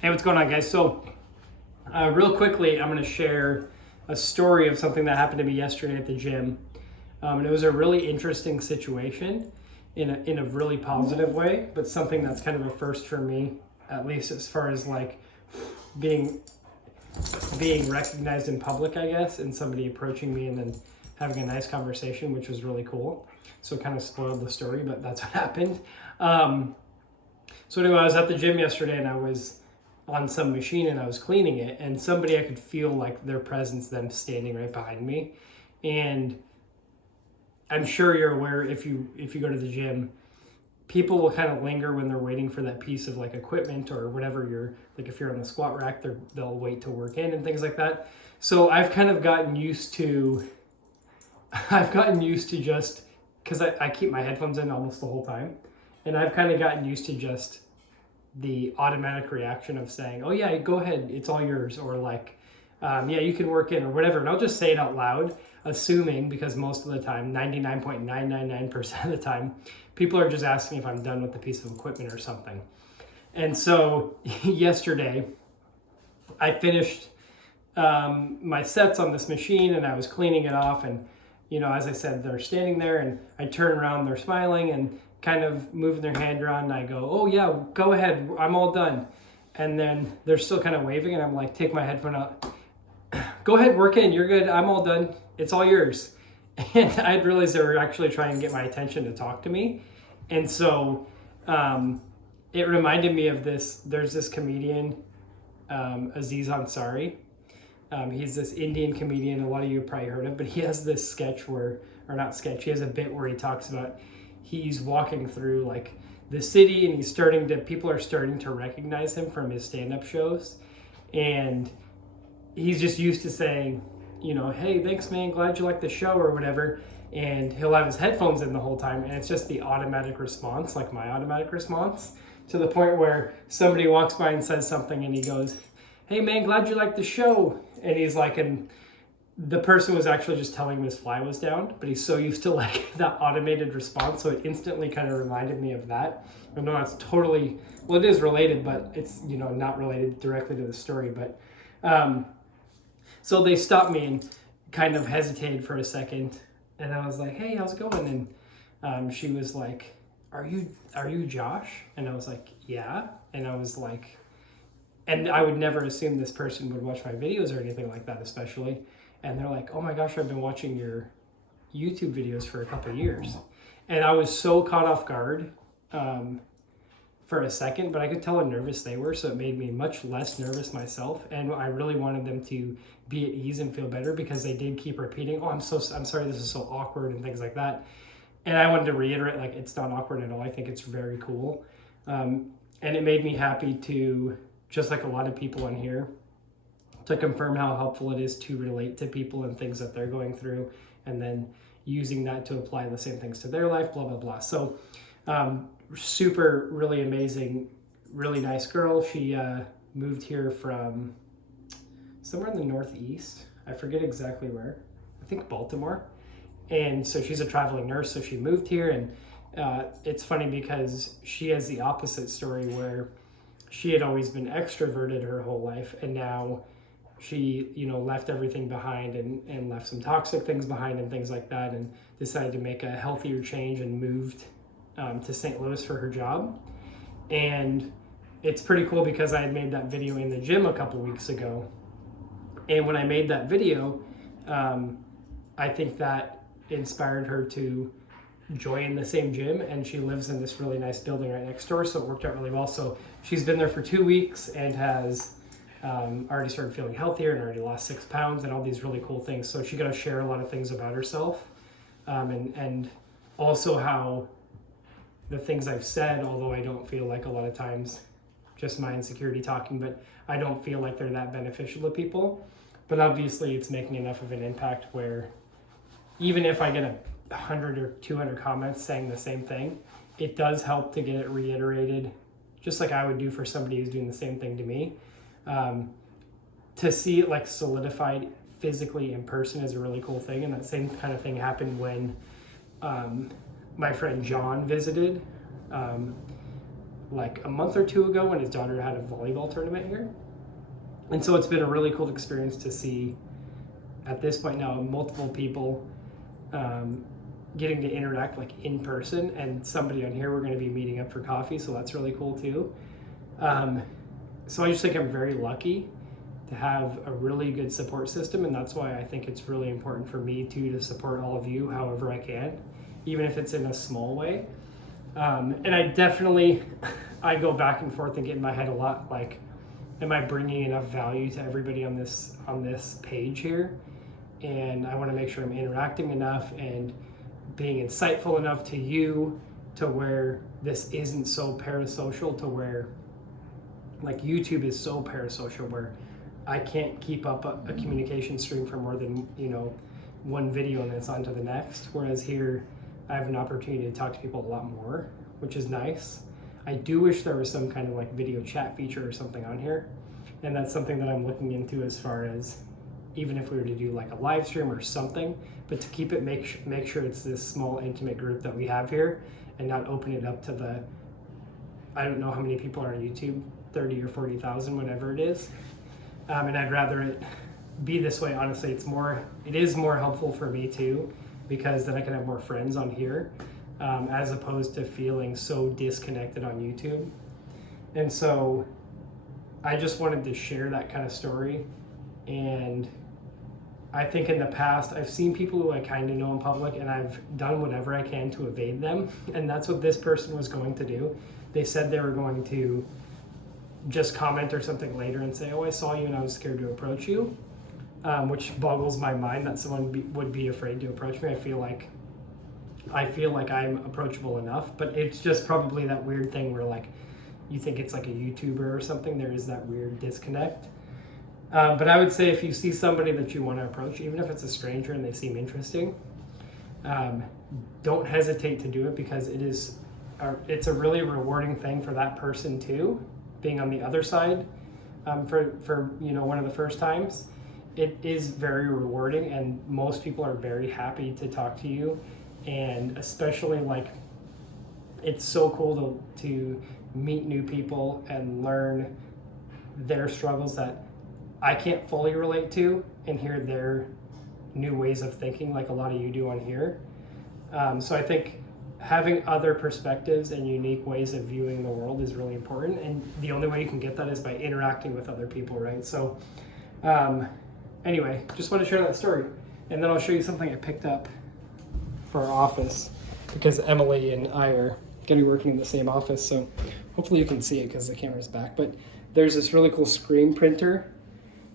Hey, what's going on, guys? So, real quickly, I'm going to share a story of something that happened to me yesterday at the gym. And it was a really interesting situation in a really positive way, but something that's kind of a first for me, at least as far as like being being recognized in public, I guess, and somebody approaching me and then having a nice conversation, which was really cool. So it kind of spoiled the story, but that's what happened. Um, so anyway, I was at the gym yesterday and I was on some machine and I was cleaning it, and somebody, I could feel like their presence, them standing right behind me. And I'm sure you're aware, if you go to the gym, people will kind of linger when they're waiting for that piece of like equipment or whatever. You're like, if you're on the squat rack, they'll wait to work in and things like that. So I've kind of gotten used to I've gotten used to just, because I keep my headphones in almost the whole time, and I've kind of gotten used to just the automatic reaction of saying, "Oh yeah, go ahead, it's all yours," or like, "Yeah, you can work in," or whatever. And I'll just say it out loud, assuming, because most of the time, 99.999% of the time, people are just asking if I'm done with the piece of equipment or something. And so yesterday, I finished my sets on this machine and I was cleaning it off, and as I said, they're standing there and I turn around, they're smiling and kind of moving their hand around, and I go, "Oh yeah, go ahead, I'm all done." And then they're still kind of waving and I'm like, take my headphone out, "Go ahead, work in, you're good, I'm all done, it's all yours." And I realized they were actually trying to get my attention to talk to me. And so it reminded me of there's this comedian, Aziz Ansari. He's this Indian comedian, a lot of you have probably heard of, but he has this sketch where, or not sketch, he has a bit where he talks about, he's walking through like the city and people are starting to recognize him from his stand-up shows. And he's just used to saying, "Hey, thanks man, glad you like the show," or whatever. And he'll have his headphones in the whole time, and it's just the automatic response, like my automatic response, to the point where somebody walks by and says something and he goes, "Hey man, glad you like the show." And he's like, and the person was actually just telling him his fly was down, but he's so used to like that automated response, so it instantly kind of reminded me of that. I know that's totally, well, it is related, but it's not related directly to the story. But so they stopped me and kind of hesitated for a second, and I was like, "Hey, how's it going?" And she was like, "Are you Josh?" And I was like, "Yeah." And I was like, and I would never assume this person would watch my videos or anything like that, especially. And they're like, "Oh my gosh, I've been watching your YouTube videos for a couple of years." And I was so caught off guard for a second, but I could tell how nervous they were, so it made me much less nervous myself. And I really wanted them to be at ease and feel better, because they did keep repeating, "Oh, I'm sorry, this is so awkward," and things like that. And I wanted to reiterate, like, it's not awkward at all. I think it's very cool. And it made me happy to, just like a lot of people in here, to confirm how helpful it is to relate to people and things that they're going through, and then using that to apply the same things to their life, blah, blah, blah. So super, really amazing, really nice girl. She moved here from somewhere in the Northeast. I forget exactly where. I think Baltimore. And so she's a traveling nurse, so she moved here. And it's funny because she has the opposite story, where she had always been extroverted her whole life, and now she left everything behind and left some toxic things behind and things like that, and decided to make a healthier change and moved to St. Louis for her job. And it's pretty cool because I had made that video in the gym a couple weeks ago, and when I made that video, I think that inspired her to join the same gym, and she lives in this really nice building right next door, so it worked out really well. So she's been there for 2 weeks and has already started feeling healthier and already lost 6 pounds and all these really cool things. So she got to share a lot of things about herself, and also how the things I've said, although I don't feel like a lot of times just my insecurity talking, but I don't feel like they're that beneficial to people. But obviously it's making enough of an impact where even if I get 100 or 200 comments saying the same thing, it does help to get it reiterated, just like I would do for somebody who's doing the same thing to me. To see it like solidified physically in person is a really cool thing. And that same kind of thing happened when my friend John visited. like a month or two ago when his daughter had a volleyball tournament here. And so it's been a really cool experience to see at this point now multiple people getting to interact like in person, and somebody on here we're going to be meeting up for coffee, so that's really cool too. So I just think I'm very lucky to have a really good support system, and that's why I think it's really important for me too to support all of you however I can, even if it's in a small way. And I definitely I go back and forth and get in my head a lot, like, am I bringing enough value to everybody on this page here? And I want to make sure I'm interacting enough and being insightful enough to you to where this isn't so parasocial, to where like YouTube is so parasocial where I can't keep up a communication stream for more than, one video and then it's on to the next. Whereas here I have an opportunity to talk to people a lot more, which is nice. I do wish there was some kind of like video chat feature or something on here. And that's something that I'm looking into, as far as even if we were to do like a live stream or something, but to keep it, make sure it's this small intimate group that we have here and not open it up to the, I don't know how many people are on YouTube, 30 or 40,000, whatever it is. And I'd rather it be this way. Honestly, it is more helpful for me too, because then I can have more friends on here, as opposed to feeling so disconnected on YouTube. And so I just wanted to share that kind of story. And I think in the past, I've seen people who I kind of know in public, and I've done whatever I can to evade them. And that's what this person was going to do. They said they were going to just comment or something later and say, oh, I saw you and I was scared to approach you, which boggles my mind that someone would be afraid to approach me. I feel like I'm approachable enough, but it's just probably that weird thing where like you think it's like a YouTuber or something. There is that weird disconnect. But I would say if you see somebody that you want to approach, even if it's a stranger and they seem interesting, don't hesitate to do it, because it's a really rewarding thing for that person too, being on the other side for one of the first times. It is very rewarding, and most people are very happy to talk to you, and especially like it's so cool to meet new people and learn their struggles that I can't fully relate to, and hear their new ways of thinking like a lot of you do on here. So I think having other perspectives and unique ways of viewing the world is really important, and the only way you can get that is by interacting with other people, right? So anyway, just want to share that story, and then I'll show you something I picked up for our office, because Emily and I are going to be working in the same office, so hopefully you can see it because the camera's back. But there's this really cool screen printer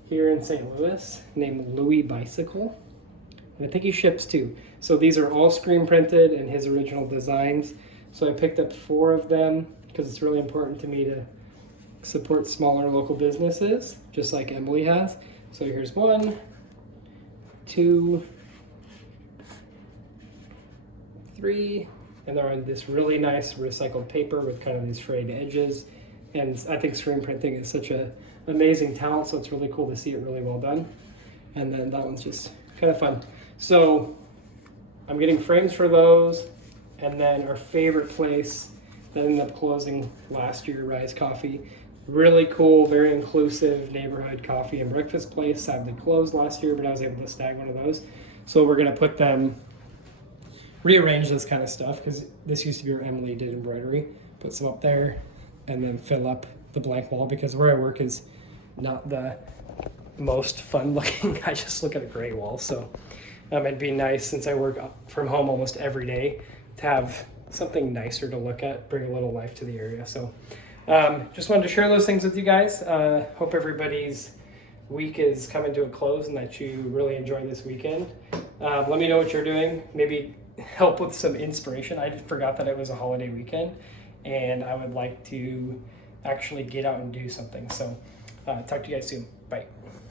here in St. Louis named Louis Bicycle, and I think he ships too. So these are all screen printed and his original designs. So I picked up 4 of them because it's really important to me to support smaller local businesses, just like Emily has. So here's 1, 2, 3, and they're on this really nice recycled paper with kind of these frayed edges. And I think screen printing is such an amazing talent, so it's really cool to see it really well done. And then that one's just kind of fun. So I'm getting frames for those. And then our favorite place that ended up closing last year, Rise Coffee. Really cool, very inclusive neighborhood coffee and breakfast place. Sadly closed last year, but I was able to snag one of those. So we're gonna put them, rearrange this kind of stuff, because this used to be where Emily did embroidery. Put some up there, and then fill up the blank wall, because where I work is not the most fun looking. I just look at a gray wall. So it'd be nice, since I work from home almost every day, to have something nicer to look at, bring a little life to the area. So just wanted to share those things with you guys. Hope everybody's week is coming to a close and that you really enjoy this weekend. Let me know what you're doing. Maybe help with some inspiration. I forgot that it was a holiday weekend, and I would like to actually get out and do something. So talk to you guys soon. Bye.